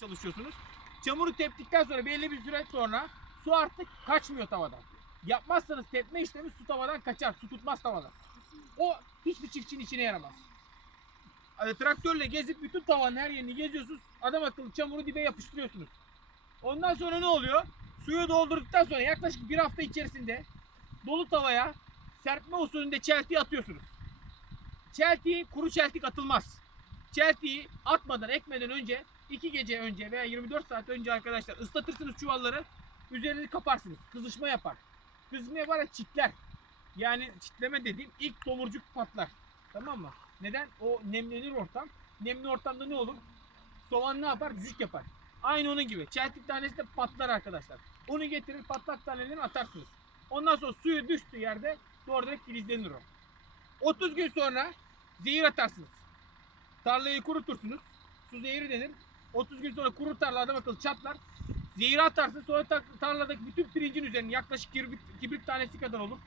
çalışıyorsunuz. Çamuru teptikten sonra belli bir süre sonra su artık kaçmıyor tavadan. Yapmazsanız tepme işlemi su tavadan kaçar. Su tutmaz tavadan. O hiçbir çiftçinin içine yaramaz. Hani traktörle gezip bütün tavanın her yerini geziyorsunuz. Adam akıllı çamuru dibe yapıştırıyorsunuz. Ondan sonra ne oluyor? Suyu doldurduktan sonra yaklaşık bir hafta içerisinde dolu tavaya serpme usulünde çeltiği atıyorsunuz. Çeltiği kuru çeltik atılmaz. Çeltiği atmadan ekmeden önce 2 gece önce veya 24 saat önce arkadaşlar ıslatırsınız çuvalları üzerini kaparsınız. Kızışma yapar. Kızışma yapar ya çitler. Yani çitleme dediğim ilk tomurcuk patlar. Tamam mı? Neden? O nemlenir ortam. Nemli ortamda ne olur? Soğan ne yapar? Cücük yapar. Aynı onun gibi. Çeltik tanesi de patlar arkadaşlar. Onu getirir patlak tanelerini atarsınız. Ondan sonra suyu düştüğü yerde doğru direkt filizlenir o. 30 gün sonra zehir atarsınız. Tarlayı kurutursunuz. Su zehiri denir. 30 gün sonra kuru tarla adam akıllı çatlar. Zehri atarsın sonra ta- tarladaki bütün pirincin üzerine yaklaşık kibrit, kibrit tanesi kadar olur.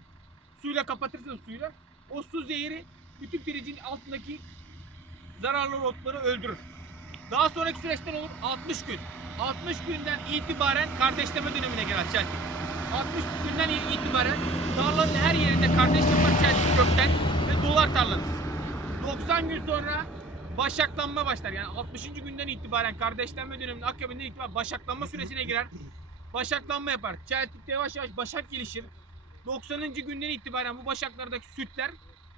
Suyla kapatırsınız suyla. O su zehri bütün pirincin altındaki zararlı otları öldürür. Daha sonraki süreçten olur 60 gün. 60 günden itibaren kardeşleme dönemine girer çeltik. 60 günden itibaren tarlanın her yerinde kardeş yapar çeltik kökten ve dolar tarlanız. 90 gün sonra başaklanma başlar. Yani 60. günden itibaren kardeşlenme döneminin akabinden itibaren başaklanma süresine girer. Başaklanma yapar. Çeltikte yavaş yavaş başak gelişir. 90. günden itibaren bu başaklardaki sütler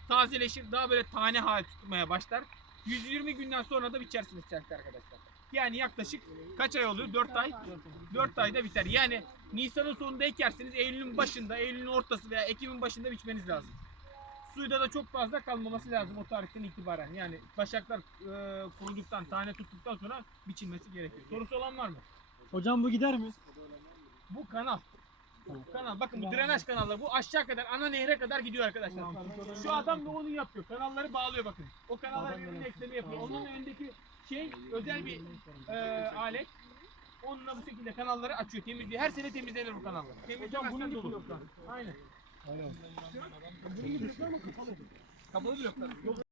tazeleşir. Daha böyle tane hal tutmaya başlar. 120 günden sonra da biçersiniz çeltik arkadaşlar. Yani yaklaşık kaç ay oluyor? 4 ay. 4 ayda biter. Yani Nisan'ın sonunda ekersiniz. Eylül'ün başında, Eylül'ün ortası veya Ekim'in başında biçmeniz lazım. Suyda da çok fazla kalmaması lazım o tarihten itibaren. Yani başaklar e, kurulduktan, tane tuttuktan sonra biçilmesi gerekiyor. Sorusu olan var mı? Hocam bu gider mi? Bu kanal. Bu kanal. Bakın bu drenaj kanalları. Bu aşağı kadar, ana nehre kadar gidiyor arkadaşlar. Şu adam da onu yapıyor. Kanalları bağlıyor bakın. O kanalların önünde ekleme yapıyor. Onun önündeki şey özel bir e, alet. Onunla bu şekilde kanalları açıyor, temizliyor. Her sene temizlenir bu kanallar. Hocam bunun gibi. Aynen. Aynen. Bunun gibi bloklar ama kapalı. Kapalı bloklar. Yok.